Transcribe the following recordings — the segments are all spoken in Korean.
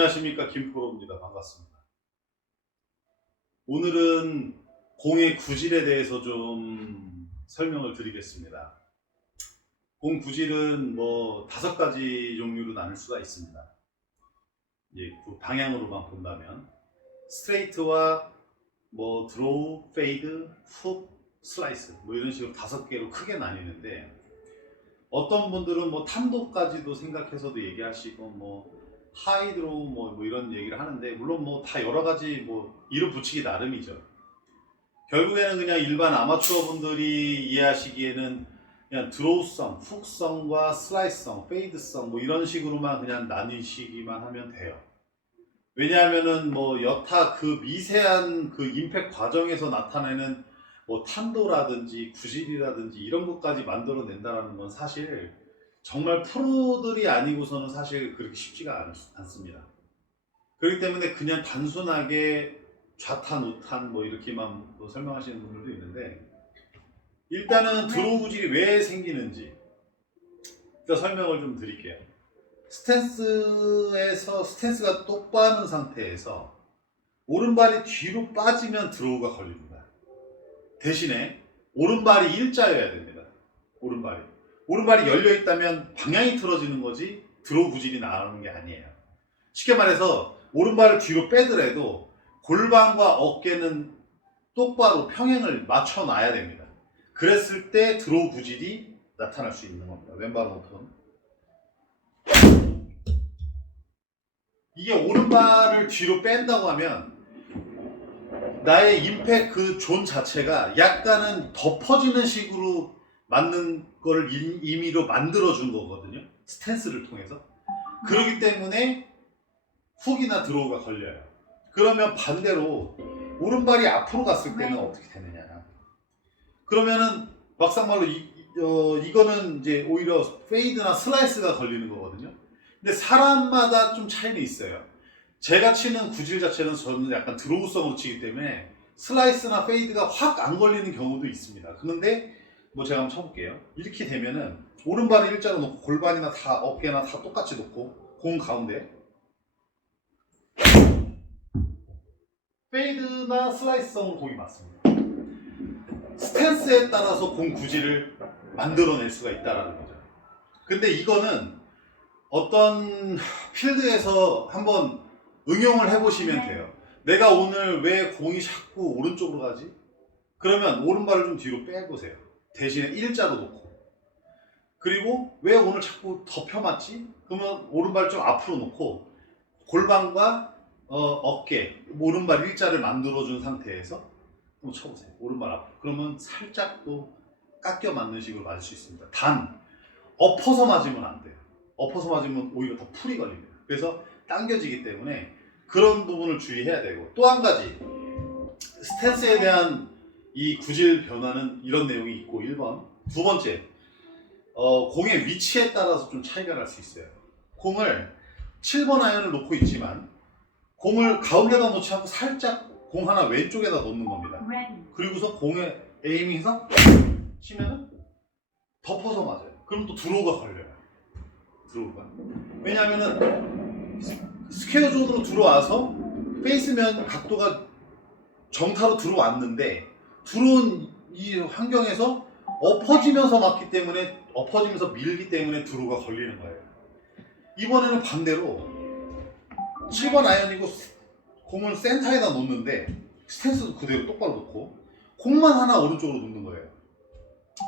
안녕하십니까, 김프로입니다. 반갑습니다. 오늘은 공의 구질에 대해서 좀 설명을 드리겠습니다. 공 구질은 뭐 5가지 종류로 나눌 수가 있습니다. 그 방향으로만 본다면 스트레이트와 뭐 드로우, 페이드, 훅, 슬라이스 뭐 이런 식으로 5개로 크게 나뉘는데, 어떤 분들은 뭐 탄도까지도 생각해서도 얘기하시고 뭐 하이드로우 뭐 이런 얘기를 하는데, 물론 뭐 다 여러 가지 뭐 이름 붙이기 나름이죠. 결국에는 그냥 일반 아마추어 분들이 이해하시기에는 그냥 드로우성, 훅성과 슬라이스성, 페이드성 뭐 이런 식으로만 그냥 나뉘시기만 하면 돼요. 왜냐하면은 뭐 여타 그 미세한 그 임팩 과정에서 나타내는 뭐 탄도라든지 구질이라든지 이런 것까지 만들어낸다는 건 사실 정말 프로들이 아니고서는 사실 그렇게 쉽지가 않습니다. 그렇기 때문에 그냥 단순하게 좌탄, 우탄 뭐 이렇게만 뭐 설명하시는 분들도 있는데, 일단은 드로우 구질이 왜 생기는지 일단 설명을 좀 드릴게요. 스탠스가 똑바른 상태에서 오른발이 뒤로 빠지면 드로우가 걸립니다. 대신에 오른발이 일자여야 됩니다. 오른발이 열려 있다면 방향이 틀어지는 거지 드로우 구질이 나오는 게 아니에요. 쉽게 말해서 오른발을 뒤로 빼더라도 골반과 어깨는 똑바로 평행을 맞춰 놔야 됩니다. 그랬을 때 드로우 구질이 나타날 수 있는 겁니다. 왼발은 오픈. 이게 오른발을 뒤로 뺀다고 하면 나의 임팩 그 존 자체가 약간은 덮어지는 식으로 맞는 거를 임의로 만들어준 거거든요. 스탠스를 통해서. 그렇기 때문에 훅이나 드로우가 걸려요. 그러면 반대로 오른발이 앞으로 갔을 때는 어떻게 되느냐. 그러면은 막상말로 이거는 이제 오히려 페이드나 슬라이스가 걸리는 거거든요. 근데 사람마다 좀 차이는 있어요. 제가 치는 구질 자체는 저는 약간 드로우성으로 치기 때문에 슬라이스나 페이드가 확 안 걸리는 경우도 있습니다. 그런데 뭐 제가 한번 쳐볼게요. 이렇게 되면은 오른발을 일자로 놓고 골반이나 다 어깨나 다 똑같이 놓고 공 가운데 페이드나 슬라이스성으로 공이 맞습니다. 스탠스에 따라서 공 구질을 만들어낼 수가 있다는 거죠. 근데 이거는 어떤 필드에서 한번 응용을 해보시면 돼요. 내가 오늘 왜 공이 자꾸 오른쪽으로 가지? 그러면 오른발을 좀 뒤로 빼보세요. 대신에 일자로 놓고. 그리고 왜 오늘 자꾸 덮여 맞지? 그러면 오른발 좀 앞으로 놓고 골반과 어깨, 오른발 일자를 만들어준 상태에서 한번 쳐보세요. 오른발 앞으로. 그러면 살짝 또 깎여 맞는 식으로 맞을 수 있습니다. 단 엎어서 맞으면 안 돼요. 엎어서 맞으면 오히려 더 풀이 걸립니다. 그래서 당겨지기 때문에 그런 부분을 주의해야 되고, 또 한 가지 스탠스에 대한 이 구질 변화는 이런 내용이 있고, 1번. 두 번째, 공의 위치에 따라서 좀 차이가 날 수 있어요. 공을 7번 아이언을 놓고 있지만 공을 가운데다 놓지 않고 살짝 공 하나 왼쪽에다 놓는 겁니다. 그리고서 공에 에이밍해서 치면은 덮어서 맞아요. 그럼 또 드로우가 걸려요. 왜냐하면은 스퀘어 존으로 들어와서 페이스면 각도가 정타로 들어왔는데, 들어온 이 환경에서 엎어지면서 맞기 때문에, 엎어지면서 밀기 때문에 드로우가 걸리는 거예요. 이번에는 반대로 7번 아이언이고 공을 센터에다 놓는데 스탠스도 그대로 똑바로 놓고 공만 하나 오른쪽으로 놓는 거예요.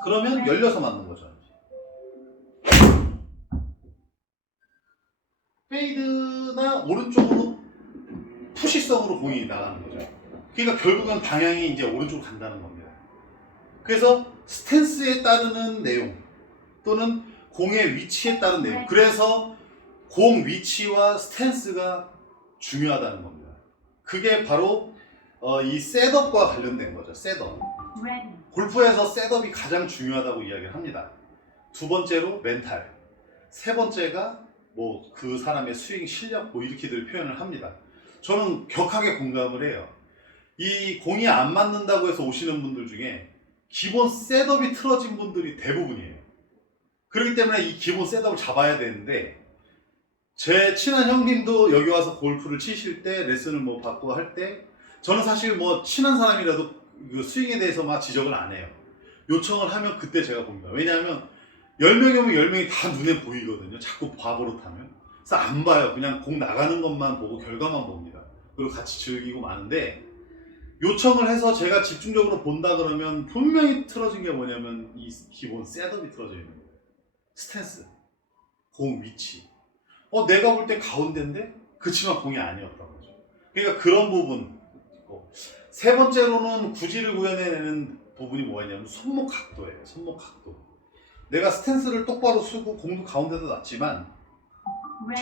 그러면 열려서 맞는 거죠. 페이드나 오른쪽으로 푸시성으로 공이 나가는 거죠. 그러니까 결국은 방향이 이제 오른쪽으로 간다는 겁니다. 그래서 스탠스에 따르는 내용 또는 공의 위치에 따른 내용, 그래서 공 위치와 스탠스가 중요하다는 겁니다. 그게 바로 이 셋업과 관련된 거죠. 셋업. 골프에서 셋업이 가장 중요하다고 이야기를 합니다. 두 번째로 멘탈, 세 번째가 뭐 그 사람의 스윙 실력 뭐 이렇게들 표현을 합니다. 저는 격하게 공감을 해요. 이 공이 안 맞는다고 해서 오시는 분들 중에 기본 셋업이 틀어진 분들이 대부분이에요. 그렇기 때문에 이 기본 셋업을 잡아야 되는데, 제 친한 형님도 여기 와서 골프를 치실 때 레슨을 뭐 받고 할 때 저는 사실 뭐 친한 사람이라도 그 스윙에 대해서 막 지적을 안 해요. 요청을 하면 그때 제가 봅니다. 왜냐하면 10명이 오면 10명이 다 눈에 보이거든요. 자꾸 바보릇하면. 그래서 안 봐요. 그냥 공 나가는 것만 보고 결과만 봅니다. 그리고 같이 즐기고 마는데 요청을 해서 제가 집중적으로 본다 그러면 분명히 틀어진 게 뭐냐면 이 기본 셋업이 틀어져 있는 거예요. 스탠스, 공 위치. 내가 볼 때 가운데인데 그치만 공이 아니었던 거죠. 그러니까 그런 부분. 세 번째로는 구질을 구현해내는 부분이 뭐냐면 손목 각도예요. 손목 각도. 내가 스탠스를 똑바로 쓰고 공도 가운데도 놨지만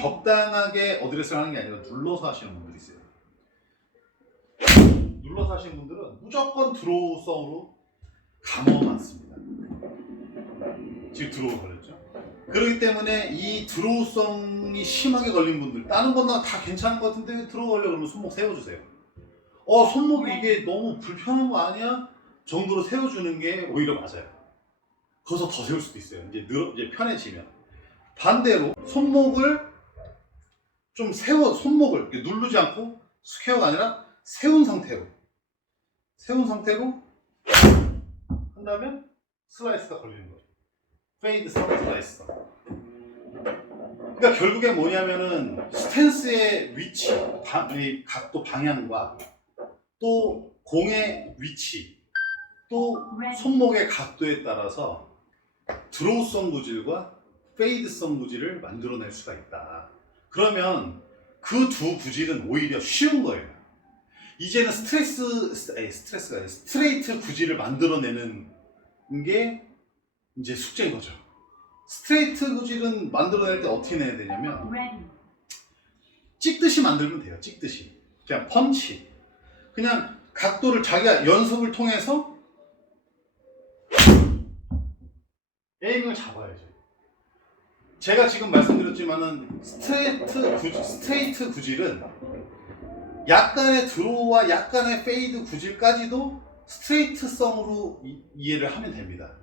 적당하게 어드레스를 하는 게 아니라 눌러서 하시는 분들이 있어요. 눌러서 하시는 분들은 무조건 드로우성으로 감어만 씁니다. 지금 드로우 걸렸죠? 그렇기 때문에 이 드로우성이 심하게 걸린 분들, 다른 건 다 괜찮은 것 같은데 왜 드로우 걸려? 그러면 손목 세워주세요. 손목이 이게 너무 불편한 거 아니야? 정도로 세워주는 게 오히려 맞아요. 거기서 더 세울 수도 있어요. 이제 편해지면. 반대로 손목을 좀 손목을 누르지 않고 스퀘어가 아니라 세운 상태로 한다면 슬라이스가 걸리는 거죠. 페이드 슬라이스. 그러니까 결국에 뭐냐면은 스탠스의 위치, 각도 방향과 또 공의 위치, 또 손목의 각도에 따라서 드로우성 구질과 페이드성 구질을 만들어낼 수가 있다. 그러면 그 두 구질은 오히려 쉬운 거예요. 이제는 스트레이트 구질을 만들어내는 게 이제 숙제인 거죠. 스트레이트 구질은 만들어낼 때 어떻게 내야 되냐면 찍듯이 만들면 돼요. 찍듯이. 그냥 펀치. 그냥 각도를 자기가 연습을 통해서 에임을 잡아야죠. 제가 지금 말씀드렸지만은 스트레이트 구질은 약간의 드로우와 약간의 페이드 구질까지도 스트레이트성으로 이해를 하면 됩니다.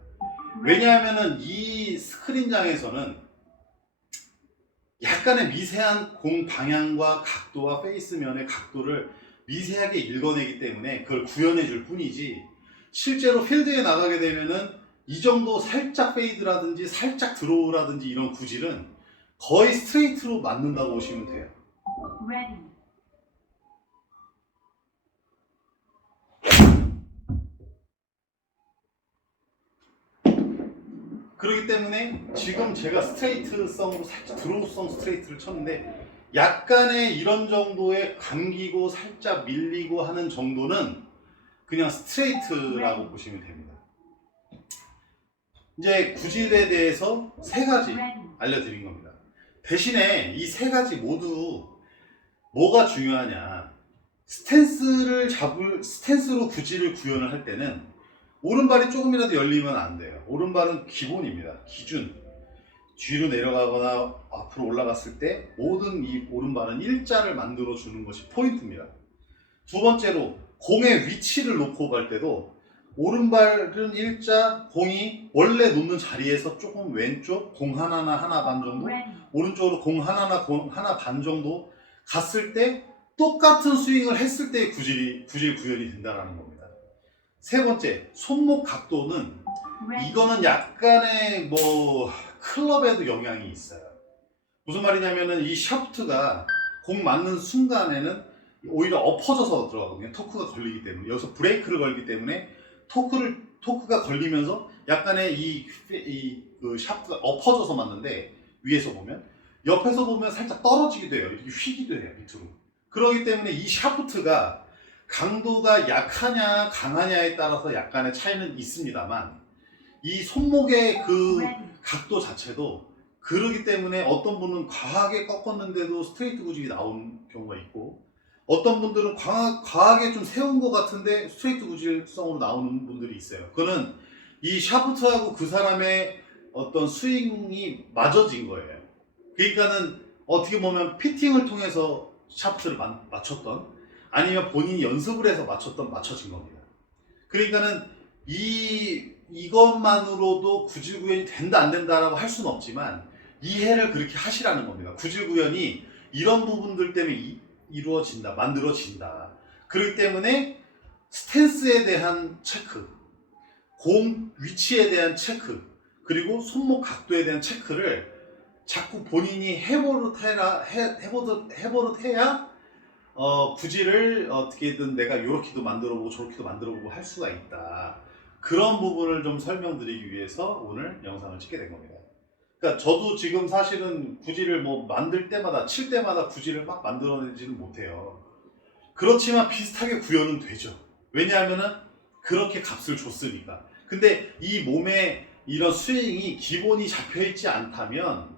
왜냐하면은 이 스크린장에서는 약간의 미세한 공 방향과 각도와 페이스면의 각도를 미세하게 읽어내기 때문에 그걸 구현해 줄 뿐이지, 실제로 필드에 나가게 되면은 이 정도 살짝 페이드라든지 살짝 드로우라든지 이런 구질은 거의 스트레이트로 맞는다고 보시면 돼요. 그렇기 때문에 지금 제가 스트레이트성으로 살짝 드로우성 스트레이트를 쳤는데 약간의 이런 정도의 감기고 살짝 밀리고 하는 정도는 그냥 스트레이트라고 보시면 됩니다. 이제 구질에 대해서 세 가지 알려드린 겁니다. 대신에 이 세 가지 모두 뭐가 중요하냐, 스탠스로 구질을 구현을 할 때는 오른발이 조금이라도 열리면 안 돼요. 오른발은 기본입니다. 기준. 뒤로 내려가거나 앞으로 올라갔을 때 모든 이 오른발은 일자를 만들어 주는 것이 포인트입니다. 두 번째로 공의 위치를 놓고 갈 때도 오른발은 일자, 공이 원래 놓는 자리에서 조금 왼쪽 공 하나나 하나 반 정도, 오른쪽으로 공 하나나 공 하나 반 정도 갔을 때 똑같은 스윙을 했을 때 구질 구현이 된다는 겁니다. 세 번째, 손목 각도는 이거는 약간의 클럽에도 영향이 있어요. 무슨 말이냐면은 이 샤프트가 공 맞는 순간에는 오히려 엎어져서 들어가거든요. 토크가 걸리기 때문에. 여기서 브레이크를 걸기 때문에 토크가 걸리면서 약간의 그 샤프트가 엎어져서 맞는데, 위에서 보면, 옆에서 보면 살짝 떨어지기도 해요. 이렇게 휘기도 해요, 밑으로. 그렇기 때문에 이 샤프트가 강도가 약하냐 강하냐에 따라서 약간의 차이는 있습니다만, 이 손목의 그 각도 자체도 그러기 때문에 어떤 분은 과하게 꺾었는데도 스트레이트 구질이 나온 경우가 있고, 어떤 분들은 과하게 좀 세운 것 같은데 스트레이트 구질성으로 나오는 분들이 있어요. 그거는 이 샤프트하고 그 사람의 어떤 스윙이 맞아진 거예요. 그러니까는 어떻게 보면 피팅을 통해서 샤프트를 맞췄던, 아니면 본인이 연습을 해서 맞춰진 겁니다. 그러니까는 이것만으로도 구질 구현이 된다 안 된다라고 할 수는 없지만, 이해를 그렇게 하시라는 겁니다. 구질 구현이 이런 부분들 때문에 이루어진다, 만들어진다. 그렇기 때문에 스탠스에 대한 체크, 공 위치에 대한 체크, 그리고 손목 각도에 대한 체크를 자꾸 본인이 해버릇 해야 구질을 어떻게든 내가 이렇게도 만들어보고 저렇게도 만들어보고 할 수가 있다. 그런 부분을 좀 설명드리기 위해서 오늘 영상을 찍게 된 겁니다. 그러니까 저도 지금 사실은 구질을 뭐 만들 때마다 칠 때마다 구질을 막 만들어내지는 못해요. 그렇지만 비슷하게 구현은 되죠. 왜냐하면은 그렇게 값을 줬으니까. 근데 이 몸에 이런 스윙이 기본이 잡혀있지 않다면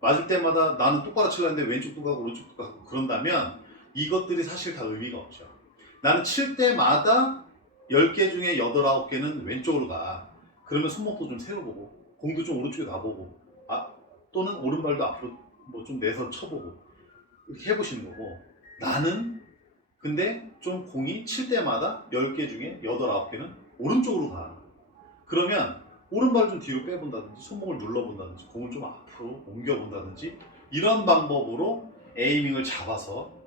맞을 때마다 나는 똑바로 치려는데 왼쪽도 가고 오른쪽도 가고 그런다면 이것들이 사실 다 의미가 없죠. 나는 칠 때마다 10개 중에 8, 9개는 왼쪽으로 가. 그러면 손목도 좀 세워보고 공도 좀 오른쪽에 놔보고 또는 오른발도 앞으로 뭐 좀 내서 쳐보고 이렇게 해보시는 거고, 나는 근데 좀 공이 칠 때마다 10개 중에 8, 9개는 오른쪽으로 가. 그러면 오른발을 좀 뒤로 빼본다든지 손목을 눌러본다든지 공을 좀 앞으로 옮겨본다든지 이런 방법으로 에이밍을 잡아서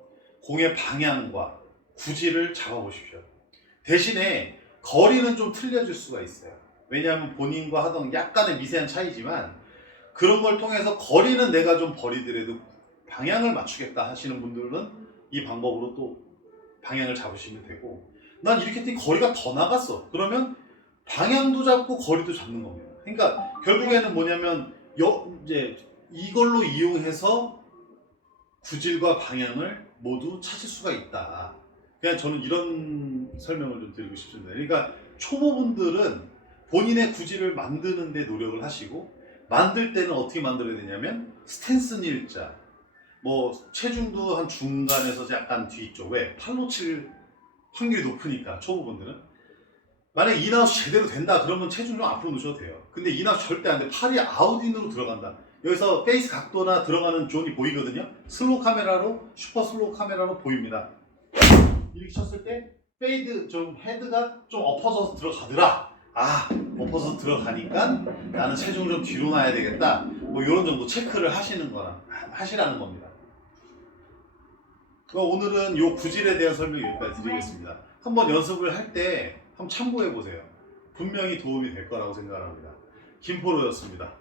공의 방향과 구질을 잡아보십시오. 대신에 거리는 좀 틀려질 수가 있어요. 왜냐하면 본인과 하던 약간의 미세한 차이지만 그런 걸 통해서 거리는 내가 좀 버리더라도 방향을 맞추겠다 하시는 분들은 이 방법으로 또 방향을 잡으시면 되고, 난 이렇게 했더니 거리가 더 나갔어. 그러면 방향도 잡고 거리도 잡는 겁니다. 그러니까 결국에는 뭐냐면 이제 이걸로 이용해서 구질과 방향을 모두 찾을 수가 있다. 그냥 저는 이런 설명을 좀 드리고 싶습니다. 그러니까 초보분들은 본인의 구질을 만드는 데 노력을 하시고, 만들 때는 어떻게 만들어야 되냐면 스탠스 일자, 뭐 체중도 한 중간에서 약간 뒤쪽, 왜? 팔로 칠 확률이 높으니까 초보분들은. 만약에 인아웃이 제대로 된다 그러면 체중 좀 앞으로 놓으셔도 돼요. 근데 인아웃 절대 안 돼. 팔이 아웃인으로 들어간다. 여기서 페이스 각도나 들어가는 존이 보이거든요. 슬로우 카메라로, 슈퍼 슬로우 카메라로 보입니다. 이렇게 쳤을 때 페이드 좀 헤드가 좀 엎어져서 들어가더라. 엎어서 들어가니까 나는 체중을 좀 뒤로 놔야 되겠다. 뭐 이런 정도 체크를 하시라는 겁니다. 오늘은 이 구질에 대한 설명 여기까지 드리겠습니다. 한번 연습을 할 때 한번 참고해 보세요. 분명히 도움이 될 거라고 생각합니다. 김포로였습니다.